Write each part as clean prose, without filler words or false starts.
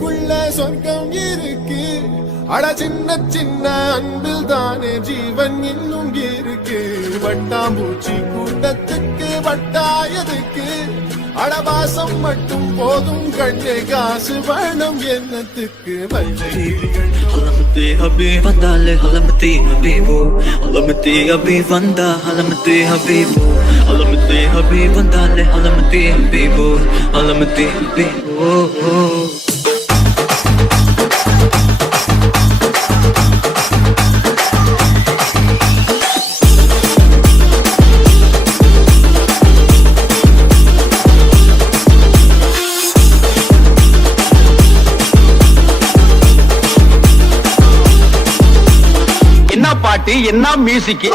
நெஞ்சுக்குள்ள சொர்க்கம் இருக்கு. அட சின்ன சின்ன அன்பில் தானே ஜீவன் இன்னும் இருக்கு. வட்டாம்பூச்சி கூட்டத்துக்கு வட்டாயதுக்கு அடவாசம் மட்டும் போதும் கண்ணே, காசு வேணும் என்னத்துக்கு. ஹலமத்தே ஹபீ வந்தாலே ஹலமத்தே ஹபீபோ, ஹலமத்தே ஹபீ வந்தா ஹலமத்தே ஹபீபோ, ஹலமத்தே ஹபீ வந்தாலே ஹலமத்தே ஹபீபோ, ஹலமத்தே ஹபீபோ. பாட்டி என்ன மியூசிக்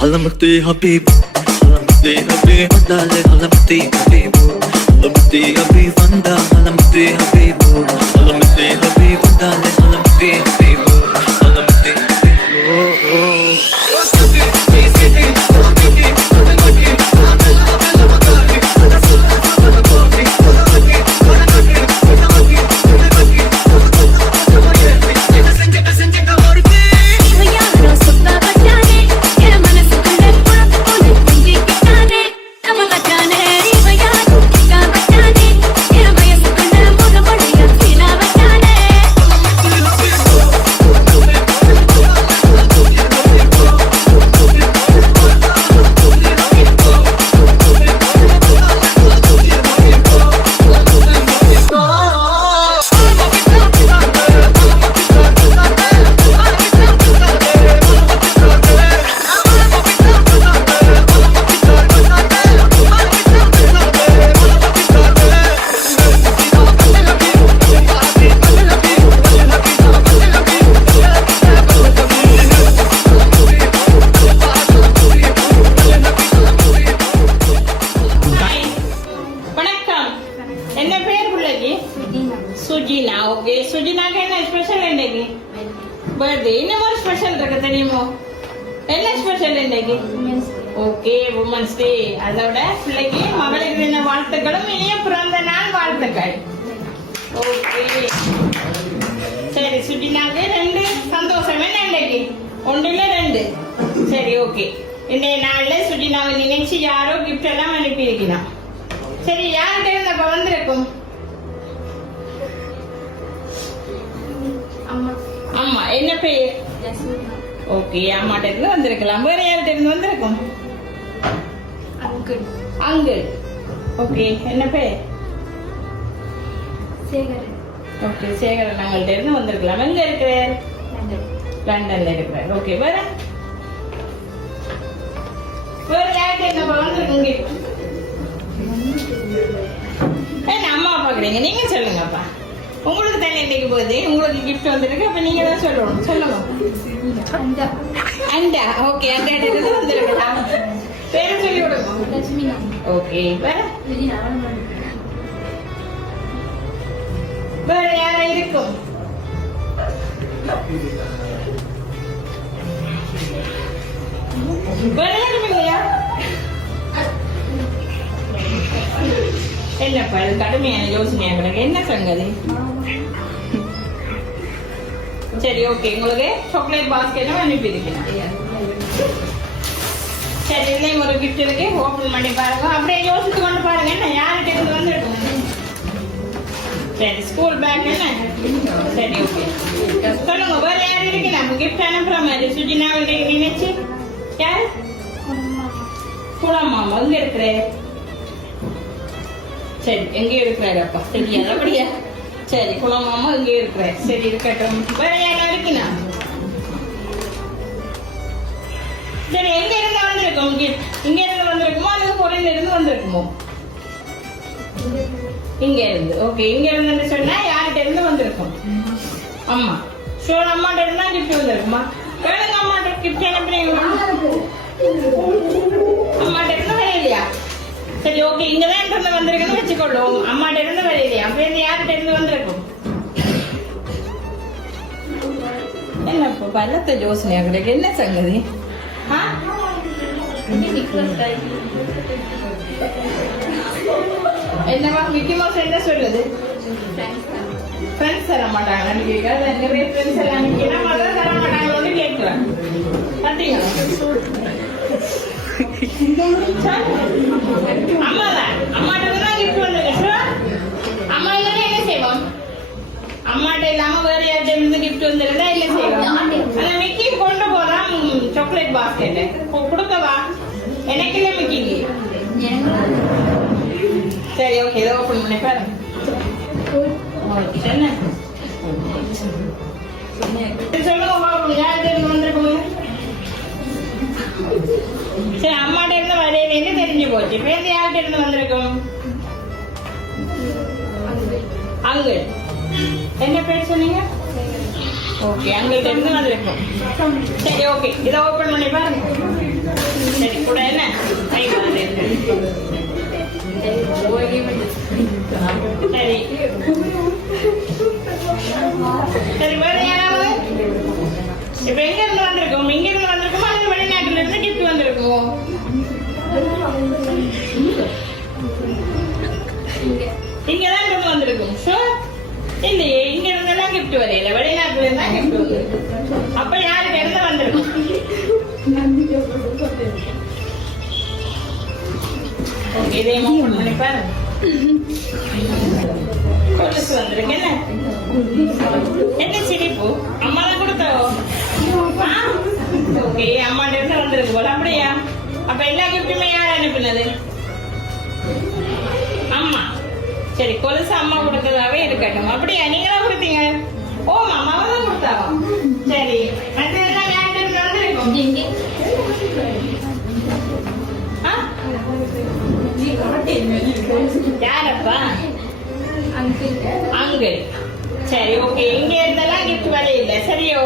حلمتي حبيب حلمتي حبيب دالي حلمتي حبيب حلمتي حبيب وندا حلمتي حبيب حلمتي حبيب دالي حلمتي حبيب حلمتي சுஜினா. ஓகே, சுஜினாக்கு என்ன ஸ்பெஷல் இன்னைக்கு? பர்த்டே. இன்னும் ஒரு ஸ்பெஷல் இருக்கு தெரியுமோ? என்ன ஸ்பெஷல் இன்னைக்கு? Okay, women's day. அதோட பிள்ளைக்கு மகளிர் தின வாழ்த்துக்களும் இனிய பிறந்த நாள் வாழ்த்துக்கள். ஓகே, சரி. சுஜினாக்கு 2 சந்தோஷம். என்ன இன்னைக்கு? 1 இல்ல 2. சரி, ஓகே. இன்றைய நாள்ல சுஜினாவை நினைச்சு யாரோ கிஃப்ட் எல்லாம் அனுப்பி இருக்கிறான். சரி, யார்கிட்ட இருந்து வந்திருக்கும்? அம்மா. என்ன பேர்? ஓகே, அம்மாட்ட இருந்து வந்திருக்கலாம். வேற யார்கிட்ட இருந்து வந்திருக்கும்? அங்கிள். ஓகே, என்ன பேர்? சேகரன். ஓகே, சேகரன் அங்கிள்கிட்ட இருந்து வந்திருக்கலாம். எங்க இருக்கிறார்? லண்டன்ல இருக்கிறார். ஓகே, வேற யார்கிட்ட என்ன வந்திருக்குங்க என்ன அம்மா பாக்குறீங்க நீங்க சொல்லுங்கப்பா உங்களுக்கு தானே இன்னைக்கு போகுது உங்களுக்கு கிஃப்ட் வந்திருக்கு அப்ப நீங்க தான் சொல்லணும் சொல்லுங்க அண்டா ஓகே அந்த இடத்துல வந்திருக்கா பேரு சொல்லி விடுங்க ஓகே வேற வேற யாரா இருக்கும் வேற யாரும் இல்லையா என்னப்பா இது கடுமையான யோசனையா கிடக்கு என்ன சங்கதி சரி ஓகே உங்களுக்கு சாக்லேட் பாஸ்கெட்டும் அனுப்பியிருக்கேன் சரி இதுலயும் ஒரு கிஃப்ட் இருக்கு ஓபன் பண்ணி பாருங்க அப்படியே யோசிச்சு கொண்டு பாருங்க என்ன யார்கிட்ட இருந்து வந்துருக்கோம் சரி ஸ்கூல் பேக் என்ன சரி ஓகே சொல்லுங்க வேற யார் இருக்கு நம்ம கிஃப்ட் அனுப்புற மாதிரி சுஜினா நினைச்சு யார் குளமாமா எங்க இருக்கிற சரி எங்கே இருக்கிறாரு அப்பா தெரியாது அப்படியா சரி குளமாமா எங்கே இருக்கிற சரி இருக்கட்டும் வேற யாரா இருக்குண்ணா சரி எங்க இருந்து வந்திருக்கோம் இங்க இருந்து வந்திருக்குமோ அல்லது பொருள் இருந்து வந்திருக்குமோ இங்க இருந்து ஓகே இங்க இருந்து சொன்னா யார்கிட்ட இருந்து வந்திருக்கும் அம்மா ஷோர் அம்மாட்ட இருந்தா கிஃப்ட் வந்திருக்குமா வேணுங்க அம்மாட்ட கிஃப்ட் அனுப்புறீங்களா அம்மாட்ட இருந்து வரையிலையா சரி ஓகே இங்கதான் இருந்து வந்திருக்குன்னு வச்சுக்கொள்ளும் அம்மாட்ட இருந்து வரையிலையா அப்ப இருந்து யார்கிட்ட இருந்து வந்திருக்கும் என்ன இப்போ பலத்த யோசனையா கிடையாது என்ன சங்கதி என்னவா மிக்கி மவுஸ் என்ன சொல்லுது ஃப்ரெண்ட்ஸ் தர மாட்டாங்கன்னு கேட்கறது நிறைய ஃப்ரெண்ட்ஸ் எல்லாம் நிற்கிறா மதம் தர மாட்டாங்களோன்னு கேட்கிறேன் பார்த்தீங்களா அம்மாதான் அம்மாட்ட தான் கிஃப்ட் வந்துருக்கு அம்மா இல்லைன்னா என்ன செய்வோம் அம்மாட்ட இல்லாம வேற யார்கிட்ட இருந்து கிஃப்ட் வந்துருந்தா என்ன செய்வோம் ஆனா மிக்கி கொண்டு போறான் சாக்லேட் பாஸ்கெட் கொடுக்கவா எனக்கு இல்லை மிக்கிக்கு சரி ஓகே இதை ஓப்பன் பண்ணி பாருங்க என்ன சொல்லுங்க பாப்போம் யார்கிட்ட இருந்து வந்திருக்கோங்க சரி அம்மாட்ட இருந்து வரையிலேருந்து தெரிஞ்சு போச்சு இப்ப இருந்து யார்கிட்ட இருந்து வந்திருக்கோம் அங்கிள் என்ன பேர் சொன்னீங்க ஓகே அங்கிட்ட இருந்து வந்திருக்கோம் சரி ஓகே இதை ஓபன் பண்ணி பாருங்க சரி கூட என்ன சரி சரி வேற யாராவது இப்ப எங்க இருந்து வந்திருக்கோம் இங்க இருந்து வந்திருக்கோமா அல்லது வெளிநாட்டுல இருந்து கிஃப்ட் வந்திருக்கோம் இங்கதான் இருந்து வந்திருக்கோம் ஷோர் இல்லையே இங்க இருந்தெல்லாம் கிஃப்ட் வரையில வெளிநாட்டுல இருந்தா கிஃப்ட் வந்திருக்கு அப்ப யாருக்கு இருந்து வந்திருக்கும் ஓகே இதையும் ஓபன் பண்ணி பாருங்க கொலுசு வந்திருக்கு என்ன என்ன சிரிப்பு அம்மா தான் கொடுத்தோ ஓகே அம்மாட்ட இருந்து வந்திருக்கு போல அப்படியா அப்ப எல்லா கிஃப்ட்டுமே யார் அனுப்பினது அம்மா சரி கொலுசு அம்மா கொடுத்ததாவே இருக்கட்டும் அப்படியா நீங்களா கொடுத்தீங்க ஓ அம்மாவை தான் கொடுத்தாவா சரி மற்றதெல்லாம் யார்கிட்ட இருந்து வந்திருக்கும் யாரப்பா அங்கிள் சரி ஓகே இங்க இருந்தெல்லாம் கிஃப்ட் வழி இல்லை சரியோ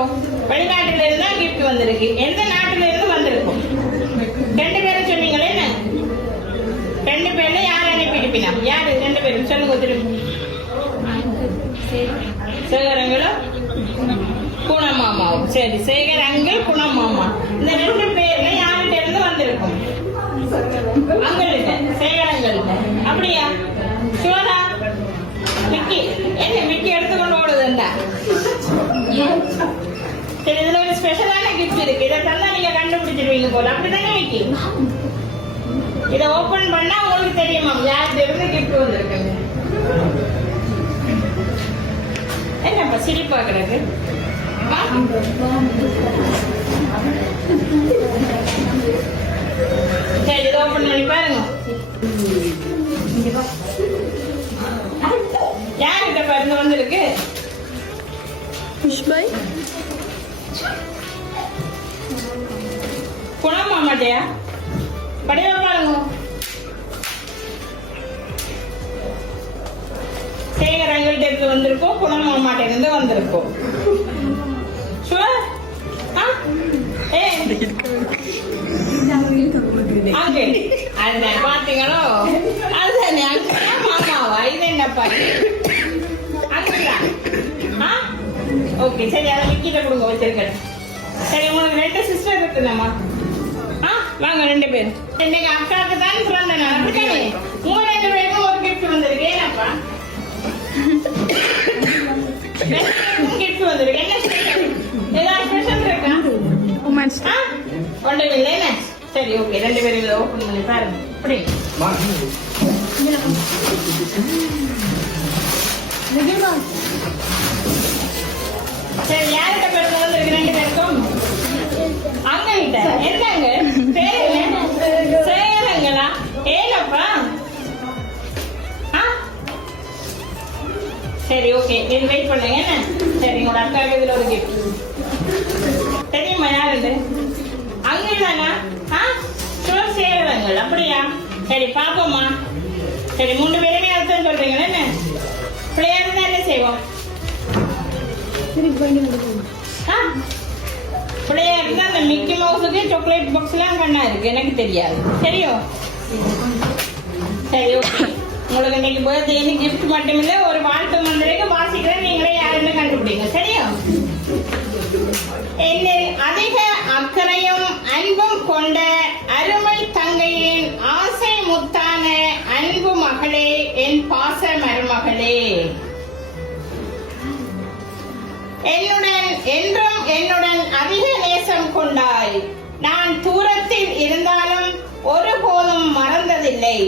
வெளிநாட்டுல இருந்தா கிஃப்ட் வந்திருக்கு எந்த நாட்டுல இருந்து வந்திருக்கும் ரெண்டு பேரும் சொன்னீங்களே என்ன ரெண்டு பேர்ல யார் அனுப்பியிருப்பினா யாரு ரெண்டு பேரும் சொல்லுங்க திரும்ப சேகரங்களும் குணமாமாவும் சரி சேகர் அங்கிள் குணமாமா இந்த ரெண்டு பேர்ல யார்கிட்ட இருந்து வந்திருக்கும் அங்கிட்ட சேகரங்கள்ட்ட அப்படியா ஷோரா மிக்கி என்ன மிக்கி எடுத்துக்கொண்டு ஓடுதுண்டா சரி இதுல ஒரு ஸ்பெஷலான கிஃப்ட் இருக்கு இதை தந்தா நீங்க கண்டுபிடிச்சிருவீங்க போல அப்படிதானே மிக்கி இதை ஓபன் பண்ணா உங்களுக்கு தெரியுமா யார்கிட்ட இருந்து கிஃப்ட் வந்திருக்குங்க என்னப்பா சிரிப்பா கிடக்கு சரி இதை ஓபன் பண்ணி பாருங்க யார்கிட்ட பாருங்க வந்திருக்கு புஷ்பாய் குணமாமாட்டையா படிவ பாருங்க. சேகரங்கள்ட்ட இருந்து வந்திருக்கோம், குணம் மாமாட்ட இருந்து வந்திருக்கோம். Sure? அதுதான் பாத்தீங்களோ, அதுதானே அங்கா மாமாவா? இது என்னப்பா? ஓகே சரி, அதை விக்கிட்ட கொடுங்க, வச்சிருக்கேன். சரி, உங்களுக்கு 2 சிஸ்டர் இருக்குதாம்மா? வாங்க 2 பேர். இன்னைக்கு அக்காவுக்கு தான் பிறந்த நாள், அப்படித்தானே? உங்க 2 பேருக்கும் ஒரு கிஃப்ட் வந்திருக்கு. ஏன்னாப்பா கிஃப்ட் வந்திருக்கு? என்ன ஸ்பெஷல்? ஏதாவது ஸ்பெஷல் இருக்கா? ஒன்றும் இல்லை. என்ன? சரி, ஓகே. 2 பேரும் இதை ஓப்பன் பண்ணி பாருங்க. அப்படி சரி, யார்கிட்ட பேருக்கு வந்திருக்கு? 2 பேருக்கும் அங்க கிட்ட. என்னங்க பேரு? சேரங்களா? ஏனப்பா? சரி, ஓகே. இது வெயிட் பண்ணுங்க. என்ன? சரி, உங்களோட அக்காவுக்கு இதுல ஒரு கிஃப்ட். தெரியுமா யாரு? அங்க தானா? சேரங்கள். அப்படியா? சரி, பாப்போம்மா. சரி, 3 பேருமே அர்த்தம் சொல்றீங்களா? என்ன பிள்ளையா இருந்தா என்ன செய்வோம்? பிள்ளையா இருந்தா அந்த மிக்கி மவுஸுக்கு சாக்லேட் பாக்ஸ் எல்லாம் கண்ணா இருக்கு, எனக்கு தெரியாது. சரியோ? சரி, ஓகே. உங்களுக்கு இன்னைக்கு பர்த்டே கிஃப்ட் மட்டும் இல்ல, ஒரு வாழ்த்து மந்திரிக்கு வாசிக்கிறேன். நீங்களே யாருன்னு கண்டுபிடிங்க. சரியா? என்னில் அதிக அக்கறையும் அன்பும் கொண்ட அருமை தங்கையின் ஆசை முத்தான அன்பு மகளே, என் பாச மருமகளே, என்னுடன் அதிக நேசம் கொண்டாய். நான் தூரத்தில் இருந்தாலும் ஒருபோதும் மறந்ததில்லை.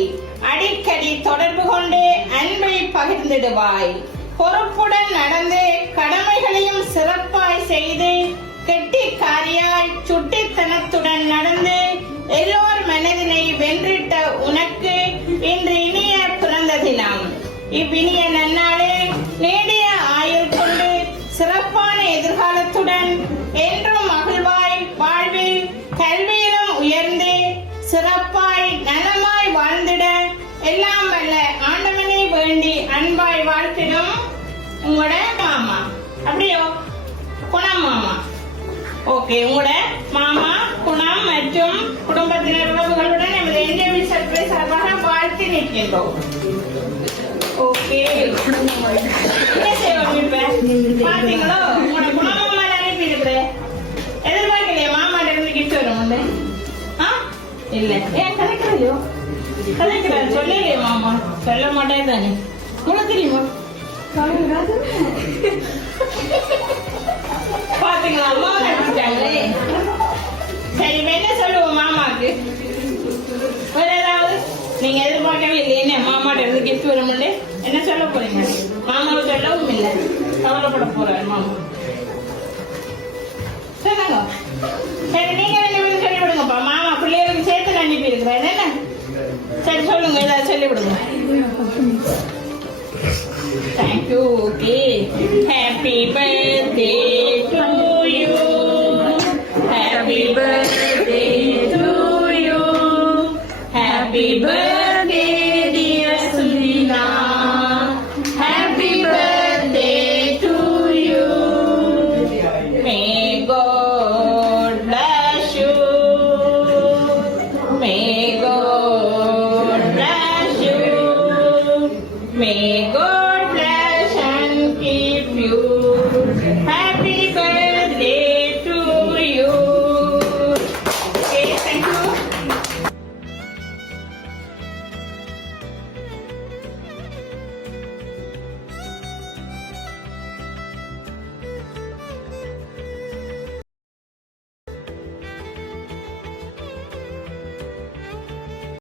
அடிக்கடி தொடர்பு கொண்டு அன்பை பகிர்ந்திடுவாய். பொறுப்புடன் நடந்து கடமைகளையும் சிறப்பாய் செய்து கெட்டிக்காரியாய் சுட்டித்தனத்துடன் நடந்து எல்லோர் மனதினை வென்றிட்ட உனக்கு இன்று இனிய பிறந்த தினம். இவ்வினிய நன்னாளே நீடிய ஆயுள் கொண்டு சிறப்பான எதிர்காலத்துடன் என்றும் மகிழ்வாய் வாழ்வில் கல்வியிலும் உயர்ந்து சிறப்பாய் நலமாய் வாழ்ந்திட எல்லாம் வல்ல ஆண்டவனை வேண்டி அன்பாய் வாழ்த்திடும் உங்களோட மாமா. அப்படியோ? குணம் மாமா. ஓகே, உங்களோட மாமா குணம் மற்றும் குடும்பத்தினர் உறவுகளுடன் நமது என்ஜேபி சர்ப்ரைஸ் சார்பாக வாழ்த்தி நிற்கின்றோம். ஓகே, என்ன செய்வோம் இப்ப? பாத்தீங்களோ, உங்களோட குணமாமா அனுப்பி இருக்கிறேன். எதிர்பார்க்கலையா மாமாட்ட இருந்து கிஃப்ட் வரும்? இல்ல. ஏன் கலைக்கிறாயோ? கலைக்கிறாரு சொல்லலையே மாமா. சொல்ல மாட்டேன் தானே? உங்களுக்கு தெரியுமா? பாத்தீங்களா, அம்மா நினைச்சிட்டாங்களே. சரி, என்ன சொல்லுவோம் மாமாக்கு? வேற ஏதாவது நீங்க எதிர்பார்க்கவே இல்லை. என்ன மாமாட்ட இருந்து கிஃப்ட் வரும்னு என்ன சொல்ல போறீங்க? மாமாவை சொல்லவும் இல்லை, கவலைப்பட போறாரு மாமா. சொல்லுங்க. சரி, நீங்க 2 பேரும் சொல்லி விடுங்கப்பா. மாமா பிள்ளைகளுக்கு சேர்த்து அனுப்பி இருக்கிறாரு. என்ன? சரி, சொல்லுங்க, ஏதாவது சொல்லி விடுங்க. Thank you. Okay. Happy birthday to you. Happy birthday to you. Happy birthday, dear Sulina. Happy birthday to you. May God bless you. May God bless you. May God bless and keep you. Happy birthday.